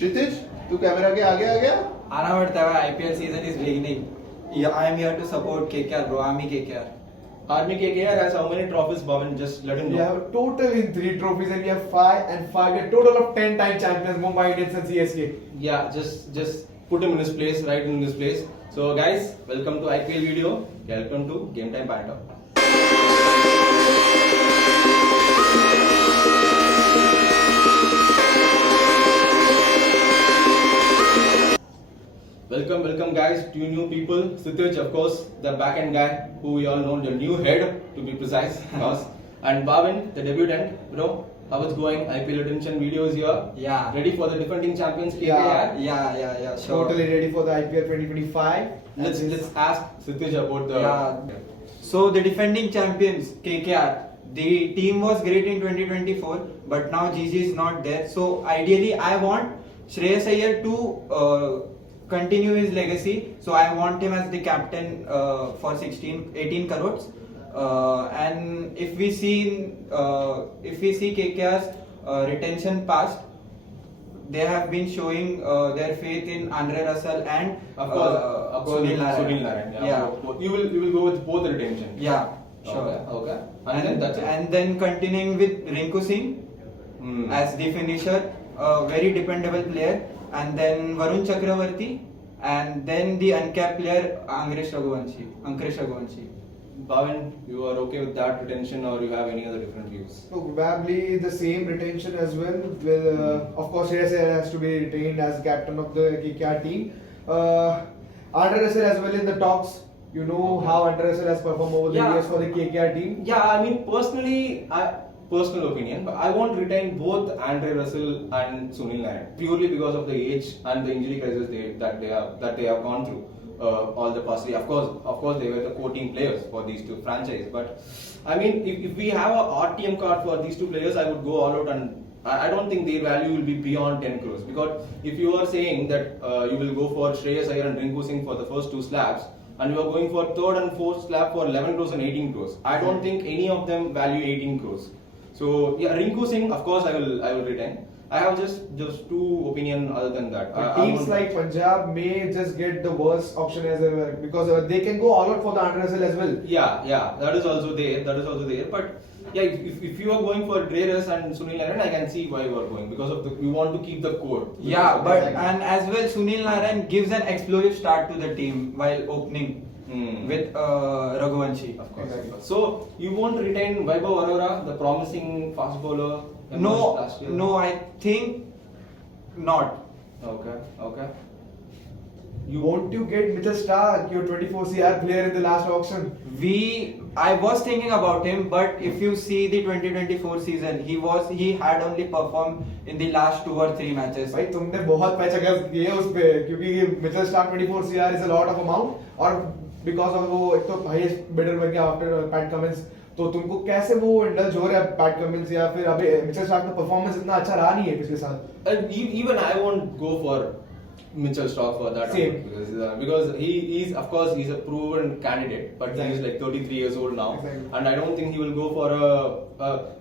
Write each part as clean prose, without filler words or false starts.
क्षितिज तू कैमरा के आगे आ गया आना पड़ता है IPL season is beginning. Yeah, I am here to support KKR, bro. Army KKR. Army KKR has how many trophies, Bhavin? Just let him We know. have total in 3 trophies and we have 5 and 5. We are total of 10 time champions, Mumbai Indians and CSK. Yeah, just put him in his place, right in his place. So guys, welcome to IPL video. Welcome to Game Time Banter. Welcome guys, two new people. Sitij, of course, the back end guy who we all know, the new head to be precise, us. And Bhavin, the debutant. Bro, how it's going? IPL attention videos here. Yeah. Ready for the defending champions KKR? Yeah, sure. Totally ready for the IPL 2025. Let's ask Sitij about the. Yeah. So the defending champions KKR. The team was great in 2024, but now GG is not there. So ideally, I want Shreyas Iyer to continue his legacy. So I want him as the captain for 18 crores. And if we see KKR's retention past, they have been showing their faith in Andre Russell and Of course, Sunil Sunil Narine. Narine. Yeah. You will go with both retention. Yeah, sure. Okay. And then that's it. And then continuing with Rinku Singh as the finisher, a very dependable player, and then Varun Chakravarti, and then the uncapped player Ankuresh Raghuvanshi. Bhavin, you are okay with that retention or you have any other different views? So probably the same retention as well. Of course, Shreyas Iyer has to be retained as captain of the KKR team. Andre Russell as well in the talks. You know how Andre Russell has performed over the years for the KKR team. Yeah, I mean personal opinion, but I won't retain both Andre Russell and Sunil Narine purely because of the age and the injury crisis that they have gone through all the past year. Of course, they were the core team players for these two franchises. But I mean, if we have a RTM card for these two players, I would go all out, and I don't think their value will be beyond 10 crores. Because if you are saying that you will go for Shreyas Iyer and Rinku Singh for the first two slabs, and you are going for third and fourth slab for 11 crores and 18 crores, I don't think any of them value 18 crores. So yeah, Rinku Singh, of course, I will retain. I have just two opinion other than that. Teams like Punjab may just get the worst option as ever because they can go all out for the Andre Russell as well. Yeah, that is also there. But yeah, if you are going for Dreyer and Sunil Narine, I can see why you are going because of you want to keep the core. Yeah, but and as well Sunil Narine gives an explosive start to the team while opening with Raghuvanshi. Of course. Exactly. So you won't retain Vaibhav Arora, the promising fast bowler. No, I think not. Okay. Won't you get Mitchell Stark, your 24 CR player in the last auction? I was thinking about him, but if you see the 2024 season, he had only performed in the last 2 or 3 matches. भाई तुमने बहुत पैसा खर्च किए उस पे क्योंकि Mitchell Starc 24 CR is a lot of amount और because of वो एक तो highest bidder बन गया after पैट कमिंस तो तुमको कैसे वो इंडल्ज हो रहा है पैट कमिंस या फिर अभी मिचेल स्टार्क का परफॉर्मेंस इतना अच्छा रहा नहीं है पिछले साल. Even I won't go for Mitchell Stark for that. Same. Because he's a proven candidate, but Exactly. he's like 33 years old now, Exactly. and I don't think he will go for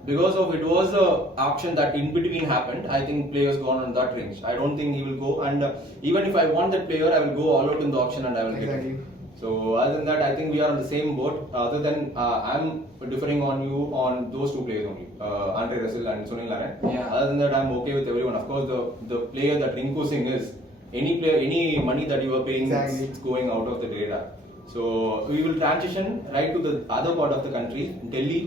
because of it was a auction that in between happened. I think players gone on that range. I don't think he will go, and even if I want that player, I will go all out in the auction and I will Exactly. get it. So other than that, I think we are on the same boat. Other than I'm differing on you on those two players only, Andre Russell and Sunil Narine. Yeah. Other than that, I'm okay with everyone. Of course, the player that Rinku Singh is. Any money that you are paying, Exactly. it's going out of the radar. So we will transition right to the other part of the country, Delhi,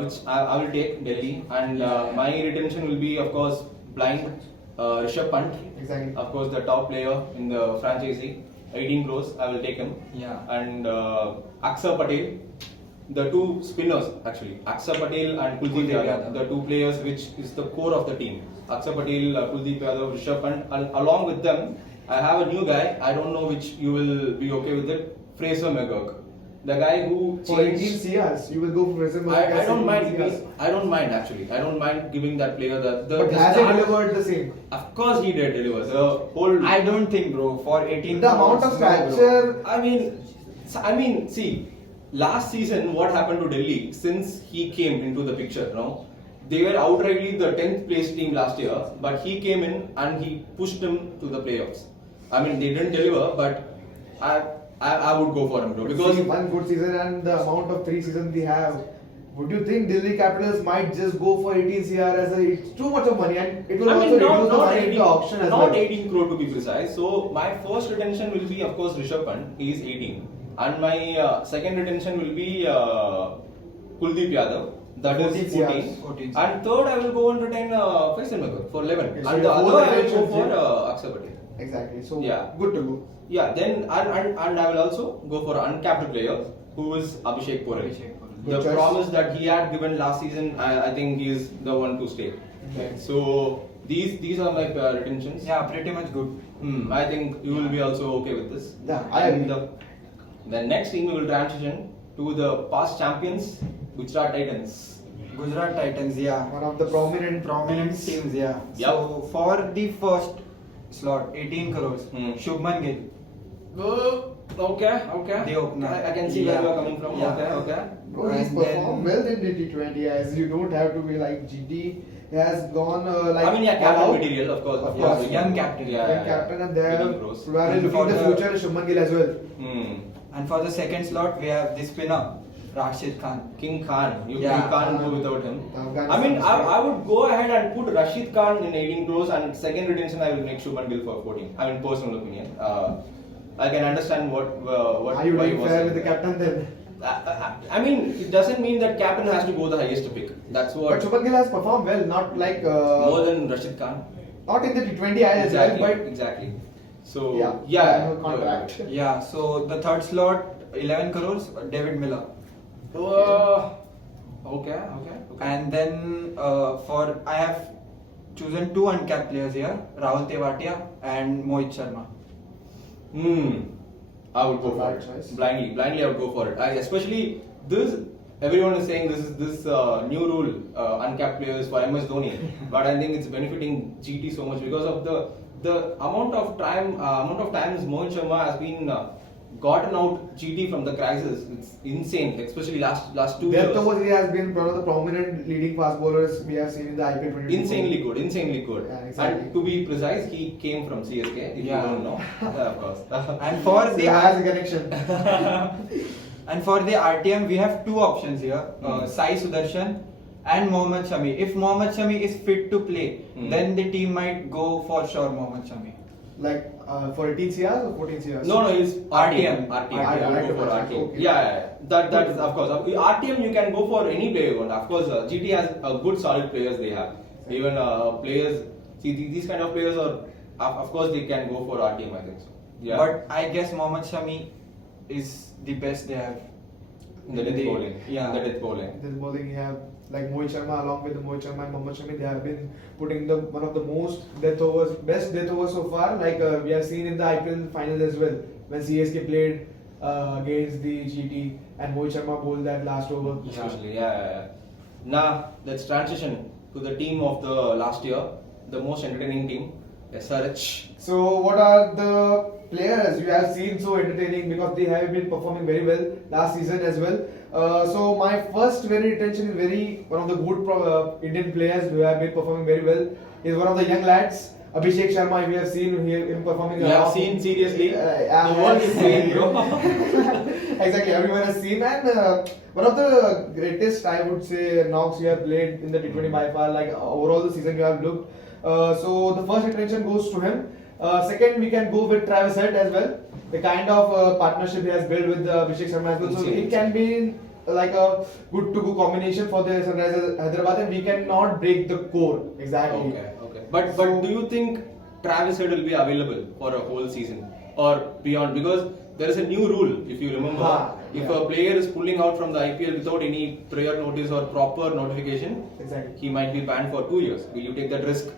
which I will take Delhi, and my retention will be, of course, blind Rishabh Pant. Exactly. Of course, the top player in the franchisee, 18 crores. I will take him. Yeah. And Akshar Patel. The two spinners actually, Akshar Patel and Kuldeep Yadav, the two players which is the core of the team. Akshar Patel, Kuldeep Yadav, Rishabh Pant, and along with them, I have a new guy. I don't know which you will be okay with it. Fraser McGurk, the guy who For 18 CRs, you will go for Fraser McGurk. I don't mind. 18 CRs. I don't mind actually. I don't mind giving that player the But has he delivered the same? Of course he did deliver. The whole. I don't think, bro. For 18 The amount of crores, no, bro. stature. I mean, see, last season what happened to Delhi since he came into the picture, they were outrightly the 10th place team last year, but he came in and he pushed them to the playoffs. I mean, they didn't deliver, but I would go for him, bro. Because See, one good season and the amount of 3 seasons we have, would you think Delhi Capitals might just go for 18 CR as it's too much of money and it will also reduce the money in the auction as not well. 18 crore to be precise. So my first retention will be, of course, Rishabh Pant. He is 18, and my second retention will be Kuldeep Yadav. That is 14. And third, I will go and retain Faisal Magar for 11. Okay, so and the your other, fourth I will go retention, for yeah. Akshay Patel. Exactly. So Yeah. good to go. Yeah, then and I will also go for an uncapped player who is Abhishek Porel. Good The choice. promise that he had given last season, I think he is the one to stay. Okay. So these are my retentions. Yeah, pretty much good. I think you will be also okay with this. Yeah, I And agree. the next team we will transition to the past champions, Gujarat Titans. Gujarat Titans, yeah. One of the prominent Teams, yeah. Yup. So for the first slot, 18 crores, Shubman Gill. Okay. The opener. I can see where you are coming from. Yeah. Okay. Bro, he's And performed then- well in the T20 as you don't have to be like GT. He has gone like I mean, yeah, all captain out. material, of course. Of course. Young captain. Yeah. Young captain and they are 18 crores. probably And looking for the the- future is Shubman Gill as well. And for the second slot, we have the spinner, Rashid Khan. King Khan, you Yeah. can't go without him. Afghanistan I mean, is I would go ahead and put Rashid Khan in 18 crores and second retention I will make Shubman Gill for 14. I mean, personal opinion. I can understand what Are you why he doing was fair saying with the that. captain then? I mean, it doesn't mean that captain has to go the highest pick. That's But what Shubman Gill has performed well, not like more than Rashid Khan. not in the T20 as well, but Exactly. So yeah, no contract. Yeah, so the third slot, 11 crores, David Miller. Okay. And then I have chosen two uncapped players here, Rahul Tewatia and Mohit Sharma. I would go for Right it. choice. Blindly, I would go for it. Especially this. Everyone is saying this new rule, uncapped players for MS Dhoni, but I think it's benefiting GT so much because of the amount of times Mohit Sharma has been gotten out GT from the crisis. It's insane, especially last 2 Death years. overs, he has been one of the prominent leading fast bowlers we have seen in the IPL 20. Insanely good. Yeah, exactly. And to be precise, he came from CSK. If Yeah. you don't know, of course. And for He the has a connection. And for the RTM, we have two options here, Sai Sudarshan and Mohammad Shami. If Mohammad Shami is fit to play, then the team might go for sure Mohammad Shami. Like for 18 CRs or 14 CRs? No, it's RTM. RTM. I will go for RTM. Okay. Yeah. That is of course. RTM you can go for any player you want. Of course, GT has a good solid players they have. Even players. See these kind of players are. Of course they can go for RTM. I think so. Yeah. But I guess Mohammad Shami is the best they have. the death bowling. Yeah. The death bowling. This bowling, you have like Mohit Sharma along with the Mohit Sharma and Mohammad Shami. They have been putting one of the best death overs so far. Like we have seen in the IPL final as well when CSK played against the GT and Mohit Sharma bowled that last over. Especially, yeah. Now let's transition to the team of the last year, the most entertaining team, SRH. So what are the players you have seen so entertaining because they have been performing very well last season as well. So my first very attention is one of the good Indian players who have been performing very well is one of the young lads. Abhishek Sharma, we have seen him performing. You have seen seriously? Yeah, The world is seeing, bro. Exactly, everyone has seen, and one of the greatest, I would say, knocks you have played in the T20 by far. Like overall the season you have looked. So the first attention goes to him. Second, we can go with Travis Head as well. The kind of partnership he has built with Abhishek Sharma as well. So it can be like a good to go combination for the Sunrisers Hyderabad, and we cannot break the core exactly. Okay. But do you think Travis Head will be available for a whole season or beyond? Because there is a new rule, if you remember. If a player is pulling out from the IPL without any prior notice or proper notification, Exactly. he might be banned for 2 years. Will you take that risk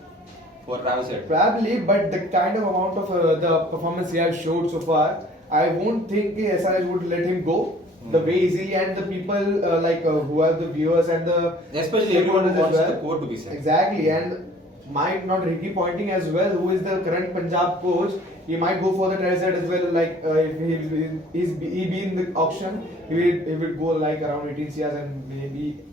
for Travis Head? Probably, but the kind of amount of the performance he has showed so far, I won't think SRH would let him go the way easily, and the people who are the viewers and the Especially everyone stakeholders as wants well. the core to be set. Exactly, and might not Ricky Ponting as well, who is the current Punjab coach. He might go for the Travis Head as well. Like if he be in the auction, he will go like around 18 CRs and maybe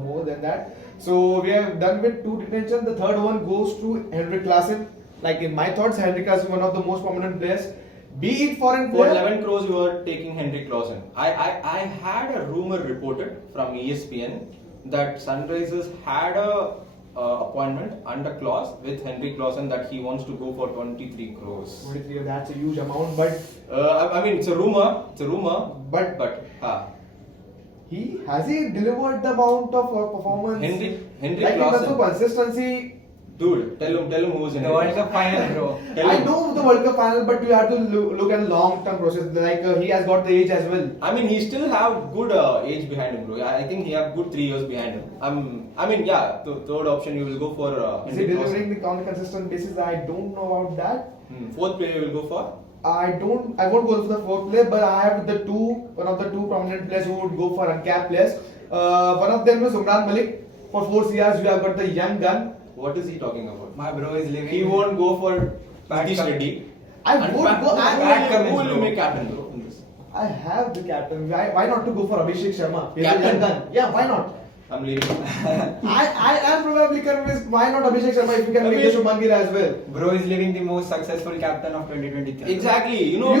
more than that. So we have done with 2 detention. The third one goes to Henrik Klassen. Like in my thoughts, Henrik Klassen is one of the most prominent players. Be it foreign For player. 11 crores, you are taking Henrik Clausen. I had a rumor reported from ESPN that Sunrisers had a appointment under clause with Henrik Clausen that he wants to go for 23 crores. 23, that's a huge amount, but I mean, it's a rumor. But he delivered the amount of performance. Henrik like in terms of Clausen. consistency. Dude, tell him who's in The it. World Cup final, bro. I know the World Cup final, but you have to look at a long-term process. Like he has got the age as well. I mean, he still have good age behind him, bro. I think he have good 3 years behind him. I mean, yeah. The third option you will go for. Is he Henrik Clausen. delivering on a consistent basis? I don't know about that. Fourth player you will go for. I won't go for the fourth player, but I have one of the two prominent players who would go for uncapped players. One of them is Umran Malik. For 4 CRs, you have got the young gun. What is he talking about? My bro is living. He won't go for Pat Nitish Cummins. Reddy. I And would Pat- go. Pat Cummins, Who will you bro. make captain, bro? In this? I have the captain. Why not to go for Abhishek Sharma? He's a Captain? young gun. Yeah, why not? I'm leaving. I am probably convinced. Why not Abhishek Sharma if you can make the Shubman Gill as well? Bro is living the most successful captain of 2023. Exactly. You know,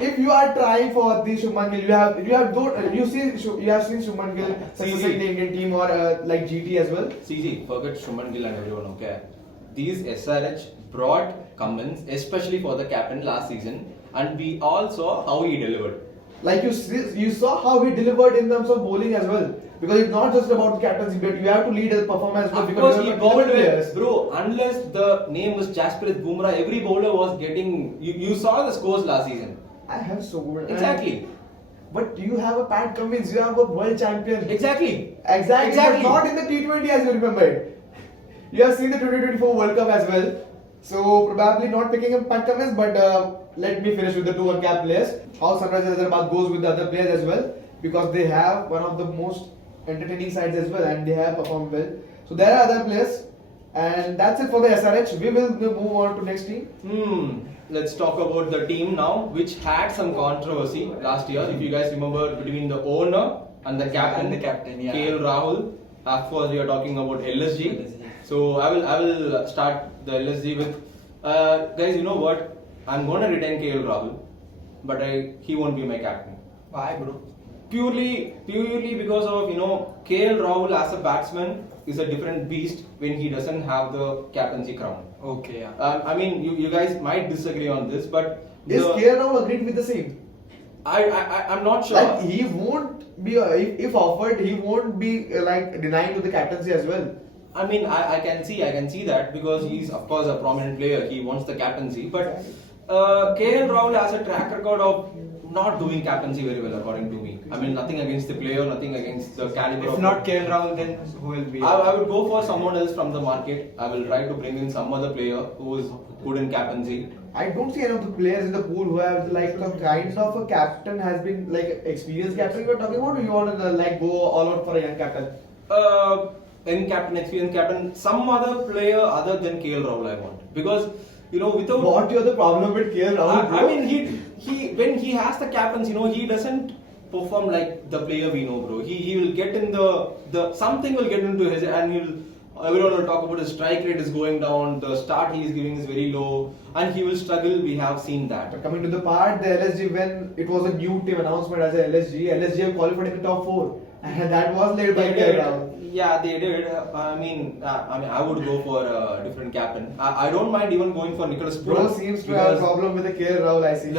If you are trying for the Shubman Gill, you have seen Shubman Gill successful in the Indian team or like GT as well. CG, forget Shuman Gill and everyone, okay? These SRH brought Cummins, especially for the captain last season, and we all saw how he delivered. Like you saw how he delivered in terms of bowling as well. Because it's not just about the captaincy, but you have to lead a performance as well. Of Because course, you he have bowled 11 well. players. Bro, unless the name was Jasprit Bumrah, every bowler was getting. You saw the scores last season. I have so good. Exactly. But you have a Pat Cummins, you have a world champion. Exactly. Exactly. Exactly. But not in the T20 as you remember. You have seen the 2024 World Cup as well. So probably not picking up Pat Cummins, but let me finish with the 2 uncapped players. How Sunrisers Hyderabad goes with the other players as well, because they have one of the most entertaining sides as well, and they have performed well. So there are other players, and that's it for the SRH. We will move on to next team. Let's talk about the team now, which had some controversy last year. If you guys remember, between the owner and the captain, yeah. KL Rahul. Of course, we are talking about LSG. So I will start the LSG with guys. You know what? I'm gonna retain KL Rahul, but he won't be my captain. Why, bro? Purely because of KL Rahul as a batsman is a different beast when he doesn't have the captaincy crown. Okay, yeah. I mean, you guys might disagree on this, but Is KL Rahul agreed with the same? I'm not sure. Like he won't be if offered, he won't be like denying to the captaincy as well. I mean, I can see that because he's of course a prominent player. He wants the captaincy, but KL Rahul has a track record of not doing captaincy very well, according to me. I mean, nothing against the player, nothing against the caliber. If of not KL Rahul, then who will be? I would go for someone else from the market. I will try to bring in some other player who is good in captaincy. I don't see any of the players in the pool who have like some kind of a captain has been like experienced captain you're talking about, or you want to like go all out for a young captain? Young captain, experienced captain, some other player other than KL Rahul I want, because without What you're the problem with KL Rahul, bro? I mean, he when he has the captains, he doesn't perform like the player we know, bro. He will get in the something will get into his, and everyone will talk about his strike rate is going down, the start he is giving is very low, and he will struggle. We have seen that. But coming to the part, the LSG, when it was a new team announcement as a LSG have qualified in the top 4, and that was led by KL Rahul. Yeah, they did. I mean, I would go for a different captain. I don't mind even going for Nicholas Puran. Bro seems to have a problem with the KL Rahul, I see.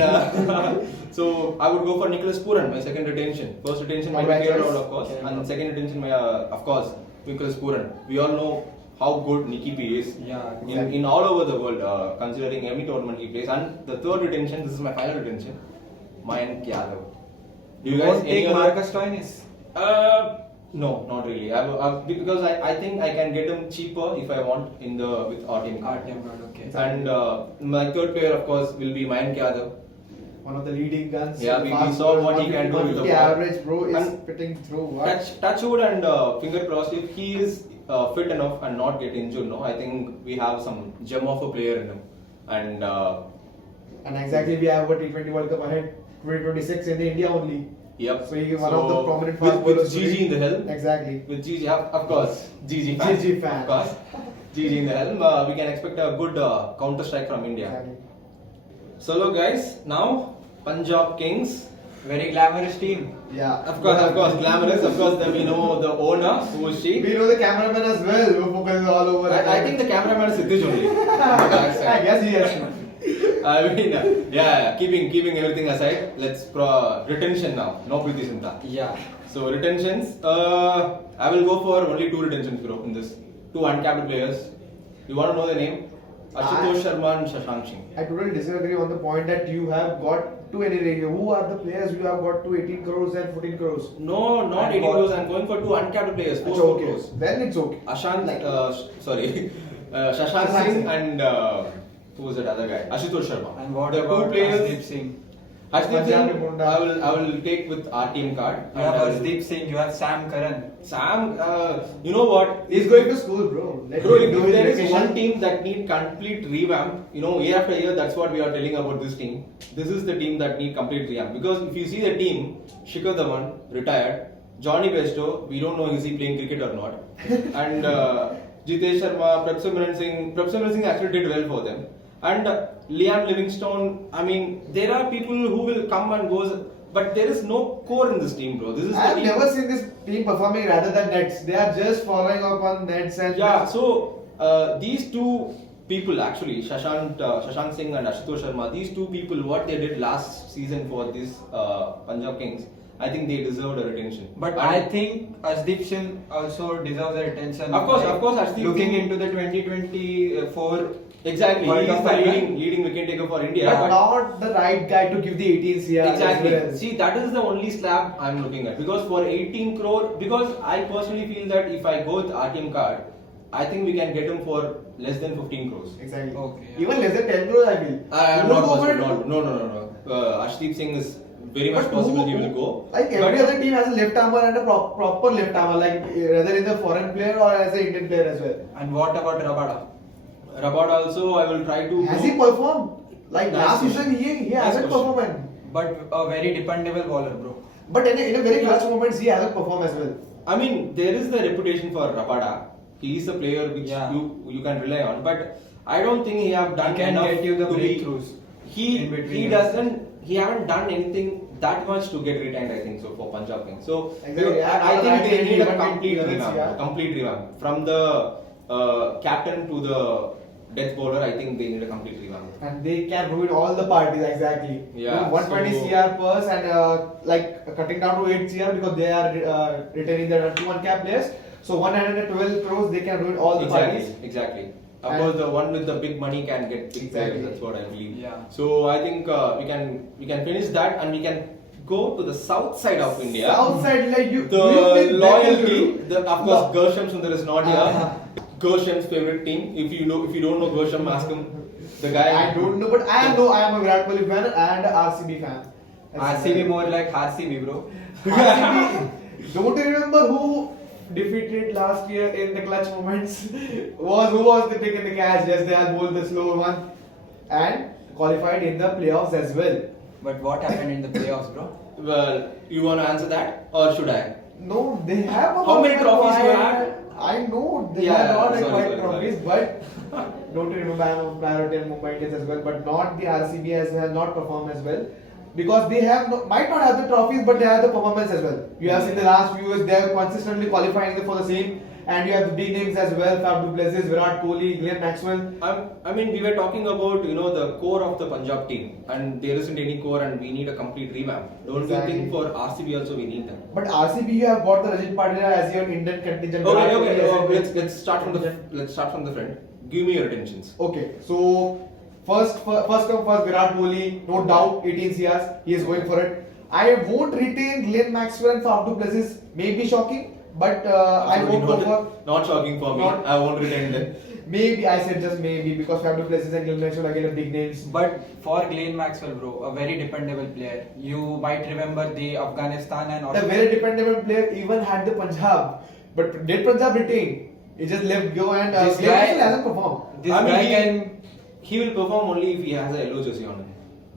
So I would go for Nicholas Puran, my second retention. First retention might be KL Rahul, of course, and second retention, of course, Nicholas Puran. We all know how good Nicky P is. Yeah, in all over the world, considering every tournament he plays. And the third retention, this is my final retention, Mayank Yadav. Do you guys won't take Marcus Stoinis? No, not really. Because I think I can get him cheaper if I want with RTM. Okay. And my third player, of course, will be Mayank Yadav. One of the leading guns. Yeah, we saw what he can do with the ball. Average, bro, is And fitting through. What? Touch wood and finger crossed, if he is fit enough and not get injured, no, I think we have some gem of a player in him. And exactly, we have a T20 World Cup ahead, 2026 in India only. Yep. So he is one of the prominent fast with bowlers GG today. in the helm. Exactly. With GG, of course, GG fan. GG fan. Of course, GG in the helm. We can expect a good counter strike from India. Exactly. So look, guys, now Punjab Kings. Very glamorous team. Yeah. Of course, glamorous. Of course, then we know the owner, who is she. We know the cameraman as well, who focuses all over. I think the cameraman is Siddhish only. I guess he has to. I mean, yeah, keeping everything aside, let's retention now. No Preeti Zinta. Yeah. So retentions, I will go for only 2 retentions, bro, in this. 2 uncapped players. You want to know the name? Ashutosh Sharma and Shashank Singh. I totally disagree on the point that you have got to any ratio. Who are the players you have got to 18 crores and 14 crores? No, not And 80 what? crores. I'm going for 2 uncapped players. 4 Okay. crores. Then it's okay. Shashank Singh and who was that other guy? Ashutosh Sharma. And what the about 2 players? Harshdeep Singh? Harshdeep Punjab Singh, Munda. I will take with RTM card. You have And I will- Harshdeep Singh, you have Sam Curran. Sam, you know what? He's going to school, bro. Let Bro, him do if his there is vacation. one team that need complete revamp, year after year, that's what we are telling about this team. This is the team that need complete revamp. Because if you see the team, Shikhar Dhawan, retired. Johnny Bairstow, we don't know is he playing cricket or not. And Jitesh Sharma, Prabhsimran Singh actually did well for them. And Liam Livingstone, I mean, there are people who will come and go, but there is no core in this team, bro. This is I the have team. never seen this team performing rather than nets. They are just following up on nets and Yeah, so these 2 people actually, Shashank Singh and Ashutosh Sharma, these 2 people, what they did last season for this Punjab Kings, I think they deserved a retention. But And I think Harshdeep Singh also deserves the attention. Of course, Harshdeep Looking Singh- into the 2024 exactly, World he is Cup the final. leading wicket taker for India. but But not the right guy to give the 18 CR. as exactly, well. see, that is the only slab I'm looking at. Because for 18 crore, because I personally feel that if I go with RTM card, I think we can get him for less than 15 crores. Exactly. Okay, yeah. Even less than 10 crores, I feel. I am You not go for possible. it. No. Ashdeep Singh is very much But possible who- he will go. Like every But- other team has a left armer and a proper left armer, like whether in the foreign player or as an Indian player as well. And what about Rabada? Rabat also, I will try to. Has go- he performed? Like Nice last question. season, he Nice hasn't question. performed. But a very dependable bowler, bro. But in a very clutch moments, he hasn't performed as well. I mean, there is the reputation for Rabada. He is a player which Yeah. you can rely on, but I don't think he have done He can enough get you the to be- breakthroughs. in between. He haven't done anything that much to get retained. I think so for Punjab Kings. So Exactly. I think Right, they need a 11 complete 11 revamp. yeah. Complete revamp from the captain to the death bowler. I think they need a complete revamp. And they can ruin all the parties, exactly. Yeah, 120 so- CR purse and like cutting down to 8 CR because they are retaining their 2 cap players. So 112 crores, they can ruin all the parties. Exactly. Of And- course, the one with the big money can get big Exactly. players. That's what I believe. Yeah. So I think we can finish that and we can go to the south side of India. Outside, like you. The you think that loyalty, will- of course, Gersham Sundar is not here. Uh-huh. Gersham's favorite team. If you don't know Gersham, ask him. The guy. I don't know, but I know I am a Virat Kohli fan and a RCB fan. RCB more like RCB, bro. RCB. Don't you remember who defeated last year in the clutch moments? Who was the taking the catch? Yes, they had bowled the slow one and qualified in the playoffs as well. But what happened in the playoffs, bro? Well, you want to answer that or should I? No, they have. How many trophies you acquired- have? I know they Yeah, have not sorry, acquired sorry, trophies, but don't you remember I am a priority in Mumbai Indians as well, but not the RCB as well, not performed as well. Because they have might not have the trophies, but they have the performance as well. You have seen the last few years they are consistently qualifying for the same, and you have the big names as well: Fab du Plessis, Virat Kohli, Glenn Maxwell. I mean, we were talking about the core of the Punjab team, and there isn't any core, and we need a complete revamp. Don't Exactly. you think for RCB also we need them? But RCB, you have got the Rajat Patidar as your Indian contingent. Virat Kohli Okay. as well. Let's start from the front. Give me your attentions. Okay, so first come first, Virat Kohli, no doubt, 18 CRs, he is going for it. I won't retain Glenn Maxwell and Fab du Plessis, may be shocking, but I won't go for. Not shocking for me. Not- I won't retain them. Maybe I said just maybe because Fab du Plessis and Glenn Maxwell again are big names. But for Glenn Maxwell, bro, a very dependable player. You might remember the Afghanistan and The very dependable player even had the Punjab, but did Punjab retain? He just left go and This Glenn guy- Maxwell hasn't performed. this I mean, guy can. he will perform only if he has a yellow jersey on him.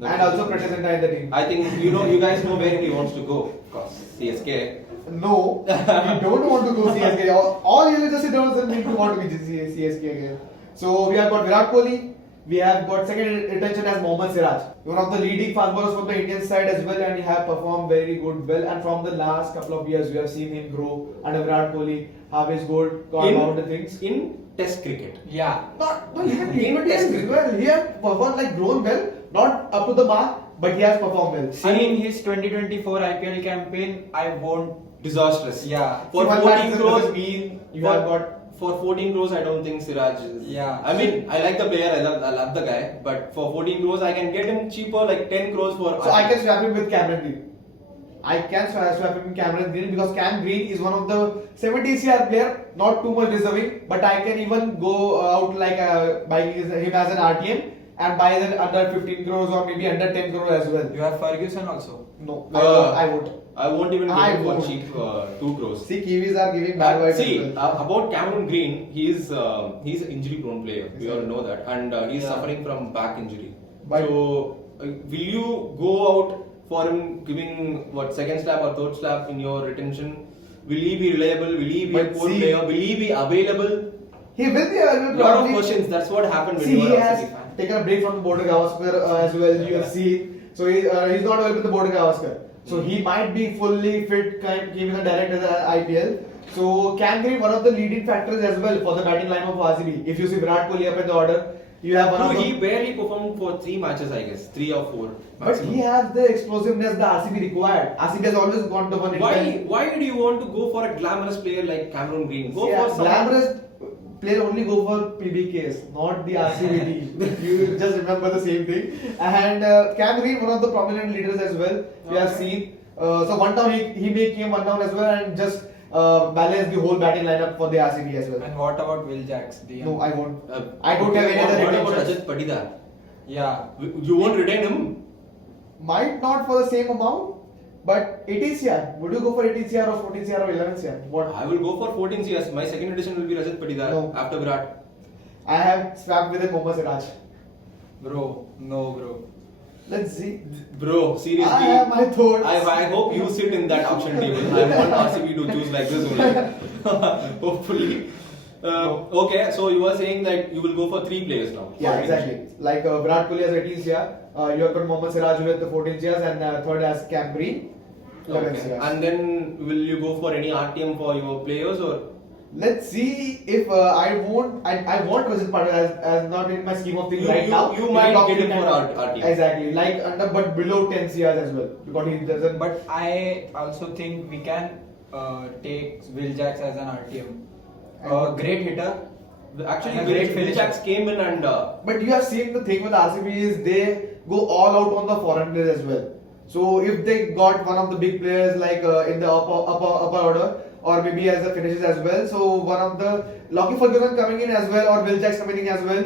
And also pressure center in the team. I think you guys know where he wants to go. Of course, CSK. No, we don't want to go CSK. All you just doesn't mean to want to be CSK again. So we have got Virat Kohli. We have got second intention as Mohammad Siraj, one of the leading fast bowlers from the Indian side as well, and he have performed very good well. And from the last couple of years, we have seen him grow under Virat Kohli, have his good gone about the things. In Test cricket. Yeah. Not even T20 well. He has performed like grown well, not up to the mark, but he has performed well. See, in his 2024 IPL campaign, I won't. Disastrous. Yeah. For See, 14 crores, doesn't mean you have got. For 14 crores, I don't think Siraj is. Yeah. I mean, I like the player, I love the guy, but for 14 crores, I can get him cheaper, like 10 crores for. So I can swap him with Cameron Green. I can swap him with Cameron Green because Cam Green is one of the 70 CR player, not too much deserving, but I can even go out like buying him as an RTM and buy that under 15 crores or maybe under 10 crores as well. You have Ferguson also. No, I won't. I won't even I get him for won't. cheap 2 crores. See, Kiwis are giving bad vibes. See, as well. about Cameron Green, he's an injury prone player. We all know that, and he's Yeah. suffering from back injury. But- So, will you go out for him giving second slap or third slap in your retention? Will he be reliable? Will he be a But poor see- player? Will he be available? He will be available Lot of probably. questions. That's what happened when See, you he were a has City fan. taken a break from the Border Gavaskar as well. You have seen, so he's not available with the Border Gavaskar. So he might be fully fit, came in a direct as a IPL. So Cam Green, one of the leading factors as well for the batting line of RCB. If you see Virat Kohli up in the order, you have one of He the. barely performed for 3 matches, I guess, 3 or 4. But maximum. he has the explosiveness the RCB required. RCB has always gone to one. Why do you want to go for a glamorous player like Cameron Green? Go Yeah, for someone. glamorous player only go for PBKs, not the RCB team. You just remember the same thing. And Cam Green, one of the prominent leaders as well. We have seen. So one down he came one down as well and just balanced the whole batting lineup for the RCB as well. And what about Will Jacks? No, I won't. I don't have any other What about retentions. Rajat Patidar? Yeah. You won't retain him? Might not for the same amount, but 18 CR. Would you go for 18 CR or 14 CR or 11 CR? What? I will go for 14 CS. My second edition will be Rajat Patidar No. after Virat. I have swapped with Mohammad Siraj. Bro, no, bro. Let's see. Bro, seriously. I have my thoughts. I hope you sit in that auction table. I want RCB to choose like this only. Hopefully. Okay, so you were saying that you will go for 3 players now. Yeah, exactly. Like Virat Kohli has 18 CR, you have got Mohammad Siraj with the 14 CRs and third as Cam Green, 11 Okay. CRs. And then will you go for any RTM for your players or? Let's see if I want Rajat Patidar as not in my scheme of things You- right you- now. you In might the top get him 10. for RTM. Exactly, like under but below 10 CRs as well because he doesn't. But I also think we can take Will Jacks as an RTM. Great hitter. Actually, And a great Will finisher. Jacks came in and But you have seen the thing with RCB is they go all out on the foreign players as well. So if they got one of the big players like in the upper order or maybe as the finishes as well, so one of the Lockie Ferguson coming in as well or Will Jacks coming in as well,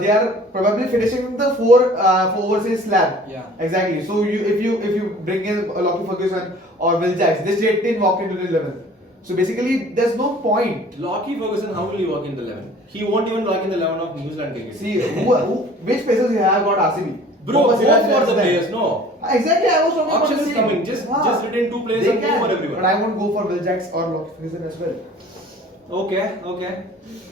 they are probably finishing the four overseas slab. Yeah. Exactly. So if you bring in Lockie Ferguson or Will Jacks, they straight in walk into the 11. So basically, there's no point. Lockie Ferguson, how will he work in the 11? He won't even work in the 11 of New Zealand cricket. See which places you have got RCB. Bro, Mohammad go Siraj for is the there. players, no. Exactly, I was talking about Auction the is same. coming. Just retain 2 players They and go can, for everyone. But I won't go for Will Jacks or Lockie Ferguson as well. Okay.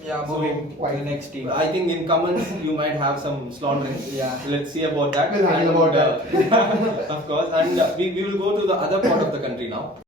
Yeah, So, moving to the next team. I think in comments you might have some slandering. Yeah. Let's see about that. We'll handle about that. Of course. And we will go to the other part of the country now.